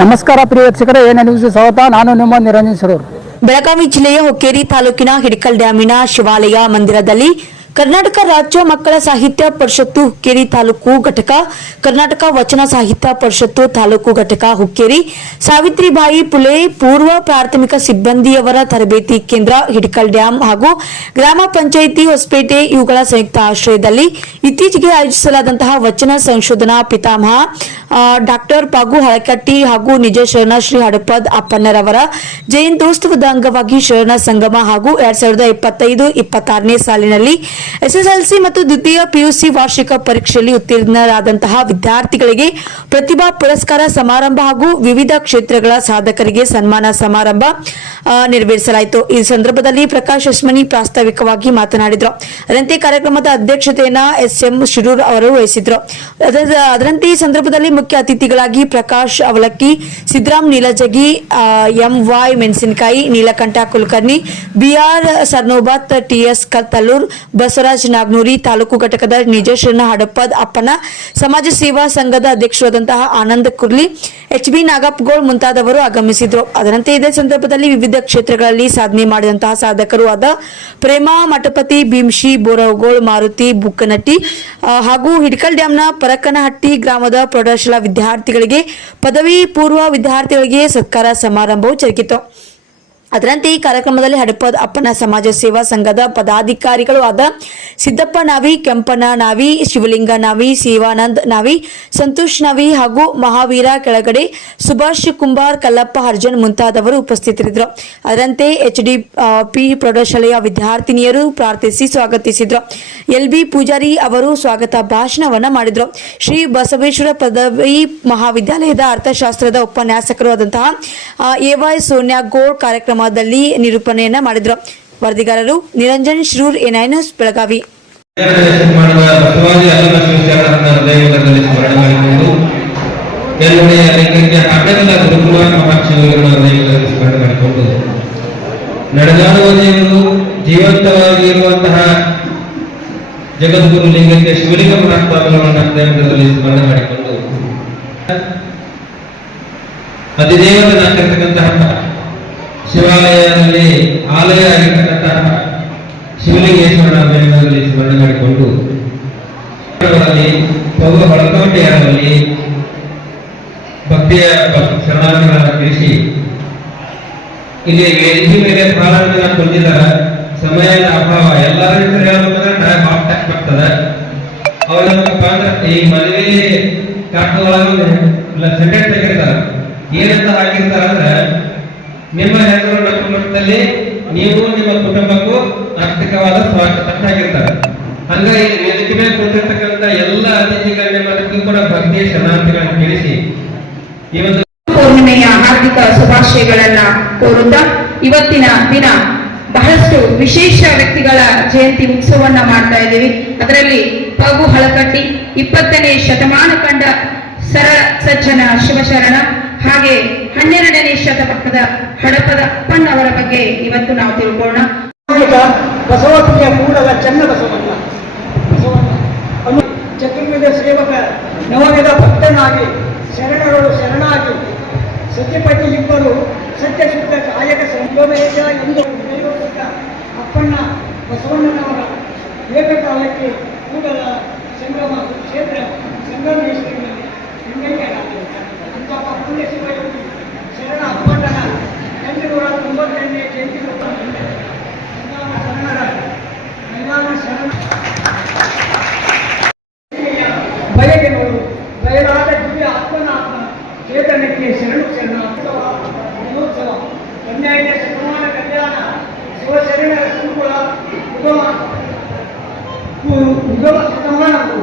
ನಮಸ್ಕಾರ ಪ್ರಿಯ ವೀಕ್ಷಕರೇ, A N news ಸ್ವಾಗತ. ನಾನು ನಿಮ್ಮ ನಿರಂಜನ್ ಸರೂರ್. ಬೆಳಗಾವಿ ಜಿಲ್ಲೆಯ ಹುಕ್ಕೇರಿ ತಾಲೂಕಿನ ಹಿಡಕಲ್ ಡ್ಯಾಮಿನ ಶಿವಾಲಯ ಮಂದಿರದಲ್ಲಿ ಕರ್ನಾಟಕ ರಾಜ್ಯ ಮಕ್ಕಳ ಸಾಹಿತ್ಯ ಪರಿಷತ್ತು ಹುಕ್ಕೇರಿ ತಾಲೂಕು ಘಟಕ, ಕರ್ನಾಟಕ ವಚನ ಸಾಹಿತ್ಯ ಪರಿಷತ್ತು ತಾಲೂಕು ಘಟಕ ಹುಕ್ಕೇರಿ, ಸಾವಿತ್ರಿಬಾಯಿ ಪುಲೆ ಪೂರ್ವ ಪ್ರಾಥಮಿಕ ಸಿಬ್ಬಂದಿಯವರ ತರಬೇತಿ ಕೇಂದ್ರ ಹಿಡಕಲ್ ಡ್ಯಾಂ ಹಾಗೂ ಗ್ರಾಮ ಪಂಚಾಯಿತಿ ಹೊಸಪೇಟೆ ಇವುಗಳ ಸಂಯುಕ್ತ ಆಶ್ರಯದಲ್ಲಿ ಇತ್ತೀಚೆಗೆ ಆಯೋಜಿಸಲಾದಂತಹ ವಚನ ಸಂಶೋಧನಾ ಪಿತಾಮಹ ಡಾಕ್ಟರ್ ಪಾಗು ಹಳಕಟ್ಟಿ ಹಾಗೂ ನಿಜ ಶರಣ ಶ್ರೀ ಹಡಪದ್ ಅಪ್ಪಣ್ಣರವರ ಜಯಂತ್ಯೋತ್ಸವದ ಅಂಗವಾಗಿ ಶರಣ ಸಂಗಮ ಹಾಗೂ 2025-26ನೇ ಸಾಲಿನಲ್ಲಿ ಎಸ್ಎಸ್ಎಲ್ಸಿ ಮತ್ತು ದ್ವಿತೀಯ ಪಿಯುಸಿ ವಾರ್ಷಿಕ ಪರೀಕ್ಷೆಯಲ್ಲಿ ಉತ್ತೀರ್ಣರಾದಂತಹ ವಿದ್ಯಾರ್ಥಿಗಳಿಗೆ ಪ್ರತಿಭಾ ಪುರಸ್ಕಾರ ಸಮಾರಂಭ ಹಾಗೂ ವಿವಿಧ ಕ್ಷೇತ್ರಗಳ ಸಾಧಕರಿಗೆ ಸನ್ಮಾನ ಸಮಾರಂಭ ನೆರವೇರಿಸಲಾಯಿತು. ಈ ಸಂದರ್ಭದಲ್ಲಿ ಪ್ರಕಾಶ್ ಅಶ್ಮನಿ ಪ್ರಾಸ್ತಾವಿಕವಾಗಿ ಮಾತನಾಡಿದರು. ಅದರಂತೆ ಕಾರ್ಯಕ್ರಮದ ಅಧ್ಯಕ್ಷತೆಯನ್ನ ಎಸ್ಎಂ ಶಿರೂರ್ ಅವರು ವಹಿಸಿದ್ರು. ಅದರಂತೆ ಈ ಸಂದರ್ಭದಲ್ಲಿ ಮುಖ್ಯ ಅತಿಥಿಗಳಾಗಿ ಪ್ರಕಾಶ್ ಅವಲಕ್ಕಿ, ಸಿದ್ದರಾಮ್ ನೀಲಜಗಿ, ಎಂವೈ ಮೆಣಸಿನಕಾಯಿ, ನೀಲಕಂಠ ಕುಲಕರ್ಣಿ, ಬಿಆರ್ ಸರ್ನೋಬತ್, ಟಿಎಸ್ ಕತ್ತಲ್ಲೂರ್, ಬಸವರಾಜ್ ನಾಗ್ನೂರಿ, ತಾಲೂಕು ಘಟಕದ ನಿಜ ಶರಣ ಹಡಪದ್ ಅಪ್ಪನ ಸಮಾಜ ಸೇವಾ ಸಂಘದ ಅಧ್ಯಕ್ಷರಾದಂತಹ ಆನಂದ್ ಕುರ್ಲಿ, ಎಚ್ಬಿ ನಾಗಪ್ಪಗೋಳ್ ಮುಂತಾದವರು ಆಗಮಿಸಿದ್ರು. ಅದರಂತೆ ಇದೇ ಸಂದರ್ಭದಲ್ಲಿ ವಿವಿಧ ಕ್ಷೇತ್ರಗಳಲ್ಲಿ ಸಾಧನೆ ಮಾಡಿದಂತಹ ಸಾಧಕರು ಆದ ಪ್ರೇಮಾ ಮಠಪತಿ, ಭೀಮ್ಶಿ ಬೋರವಗೋಳ್, ಮಾರುತಿ ಬುಕ್ಕನಟ್ಟಿ ಹಾಗೂ ಹಿಡಕಲ್ ಡ್ಯಾಂನ ಪರಕನಹಟ್ಟಿ ಗ್ರಾಮದ ಪ್ರೌಢಶಾಲಾ ವಿದ್ಯಾರ್ಥಿಗಳಿಗೆ, ಪದವಿ ಪೂರ್ವ ವಿದ್ಯಾರ್ಥಿಗಳಿಗೆ ಸತ್ಕಾರ ಸಮಾರಂಭವು ಜರುಗಿತು. ಅದರಂತೆ ಈ ಕಾರ್ಯಕ್ರಮದಲ್ಲಿ ಹಡಪದ್ ಅಪ್ಪನ ಸಮಾಜ ಸೇವಾ ಸಂಘದ ಪದಾಧಿಕಾರಿಗಳು ಆದ ಸಿದ್ದಪ್ಪ ನಾವಿ, ಕೆಂಪನ ನಾವಿ, ಶಿವಲಿಂಗ ನಾವಿ, ಶಿವಾನಂದ್ ನಾವಿ, ಸಂತೋಷ್ ನಾವಿ ಹಾಗೂ ಮಹಾವೀರ ಕೆಳಗಡೆ, ಸುಭಾಷ್ ಕುಂಬಾರ್, ಕಲ್ಲಪ್ಪ ಹರ್ಜನ್ ಮುಂತಾದವರು ಉಪಸ್ಥಿತರಿದ್ದರು. ಅದರಂತೆ ಎಚ್ಡಿಪಿ ಪ್ರೌಢಶಾಲೆಯ ವಿದ್ಯಾರ್ಥಿನಿಯರು ಪ್ರಾರ್ಥಿಸಿ ಸ್ವಾಗತಿಸಿದ್ರು. ಎಲ್ಬಿ ಪೂಜಾರಿ ಅವರು ಸ್ವಾಗತ ಭಾಷಣವನ್ನ ಮಾಡಿದ್ರು. ಶ್ರೀ ಬಸವೇಶ್ವರ ಪದವಿ ಮಹಾವಿದ್ಯಾಲಯದ ಅರ್ಥಶಾಸ್ತ್ರದ ಉಪನ್ಯಾಸಕರು ಆದಂತಹ ಎವೈ ಸೋನ್ಯಾಗೋಳ್ ಕಾರ್ಯಕ್ರಮದಲ್ಲಿ ನಿರೂಪಣೆಯನ್ನ ಮಾಡಿದ್ರು. ವರದಿಗಾರರು ನಿರಂಜನ್ ಶ್ರೂರ್, ಎಎನ್ ನ್ಯೂಸ್ ಬೆಳಗಾವಿ. ನಡೆದಾಡುವ ಜೀವಂತವಾಗಿರುವಂತಹ ಜಗದ್ಗುರು ಲಿಂಗಕ್ಕೆ ಶಿವಲಿಂಗ ಮಹಾತ್ಮಾಗಳನ್ನು ಸ್ಮರಣೆ ಮಾಡಿಕೊಂಡು ಅಧಿದೇವನಾಗಿರ್ತಕ್ಕಂತಹ ಶಿವಾಲಯದಲ್ಲಿ ಆಲಯ ಆಗಿರ್ತಕ್ಕಂತಹ ಶಿವಲಿಂಗೇಶ್ವರನ ದೇವರಲ್ಲಿ ಸ್ಮರಣೆ ಮಾಡಿಕೊಂಡು ಪ್ರಭು ಹೊಳಕೋಟೆಯಲ್ಲಿ ಭಕ್ತಿಯ ಶರಣಾರ್ಥಿಗಳನ್ನು ತಿಳಿಸಿ ಇಲ್ಲಿ ವೇದಿಕೆ ಮೇಲೆ ಬಹಳ ಜನ ಕುಳಿತಿದ್ದಾರೆ. ಸಮಯದ ಅಭಾವ, ಎಲ್ಲರ ಹೆಸರು ಹೇಳ್ಬೇಕಂದ್ರೆ ಟೈಮ್ ಆಗ್ತದೆ. ಅವ್ರೇನಪ್ಪ ಅಂದ್ರೆ ಈ ಮದುವೆ ಕಾಟದೊಳಗೆ ಸೆಂಟೆನ್ಸ್ ಆಗಿರ್ತಾರ, ಏನಂತ ಹಾಕಿರ್ತಾರ ಅಂದ್ರೆ ನಿಮ್ಮ ಹೆಸರು ನಮ್ಮ ಮಟ್ಟದಲ್ಲಿ ನೀವು ನಿಮ್ಮ ಕುಟುಂಬಕ್ಕೂ ಆರ್ಥಿಕವಾದ ಸ್ವಾಗತ ಅಂತ ಆಗಿರ್ತಾರೆ. ಹಂಗಾಗಿ ವೇದಿಕೆ ಮೇಲೆ ಕೂತಿರ್ತಕ್ಕಂಥ ಎಲ್ಲ ಅತಿಥಿಗಳಿಗೆ ಕೂಡ ಭಕ್ತಿಯ ಶರಣಾರ್ಥಿಗಳನ್ನು ತಿಳಿಸಿ ಇವತ್ತು ಪೂರ್ಣಿಮೆಯ ಹಾರ್ದಿಕ ಶುಭಾಶಯಗಳನ್ನ ಕೋರುತ್ತಾ, ಇವತ್ತಿನ ದಿನ ಬಹಳಷ್ಟು ವಿಶೇಷ ವ್ಯಕ್ತಿಗಳ ಜಯಂತಿ ಉತ್ಸವವನ್ನ ಮಾಡ್ತಾ ಇದ್ದೀವಿ. ಅದರಲ್ಲಿ ಪಾಗು ಹಳಕಟ್ಟಿ 20ನೇ ಶತಮಾನ ಕಂಡ ಸರಳ ಸಜ್ಜನ ಶಿವಶರಣ, ಹಾಗೆ 12ನೇ ಶತಮಾನದ ಹಡಪದ ಅಪ್ಪಣ್ಣವರ ಬಗ್ಗೆ ಇವತ್ತು ನಾವು ತಿಳ್ಕೊಳ್ಳೋಣ. ಬಸವಪ್ರಿಯ ಕೂಡಲ ಚನ್ನ ಬಸವಣ್ಣ, ಚತುರ್ವಿಧ ಸೇವಕ ನವವಿಧ ಭಕ್ತನಾಗಿ ಶರಣರು ಶರಣಾಗಿ ಸತ್ಯಪತಿ ಇಬ್ಬರು ಸತ್ಯಶುದ್ಧ ಕಾಯಕ ಸಂಯೋಮೇಶ ಎಂದು ಅಪ್ಪಣ್ಣ ಬಸವಣ್ಣನವರ ಏಕಕಾಲಕ್ಕೆ ಕೂಡಲ ಸಂಗಮ ಕ್ಷೇತ್ರ ಸಂಗಮೇಶ್ವರದಲ್ಲಿ ಅಂತಹ ಪುಣ್ಯ ಶಿವಯೋಗಿ ಶರಣ ಅಪ್ಪಣ್ಣನ 898ನೇ ಜಯಂತಿ ಬಯಕೆಗಳು ಬಯಲಾದ ದಿವ್ಯ ಆತ್ಮನಾತ್ಮ ಚೇತನಕ್ಕೆ ಶರಣು ಶರಣೋತ್ಸವ, 12ನೇ ಶತಮಾನ ಕಲ್ಯಾಣ ಶಿವಶರಣರ ಸಂಕುಲ ಉಗಮ ಶತಮಾನವು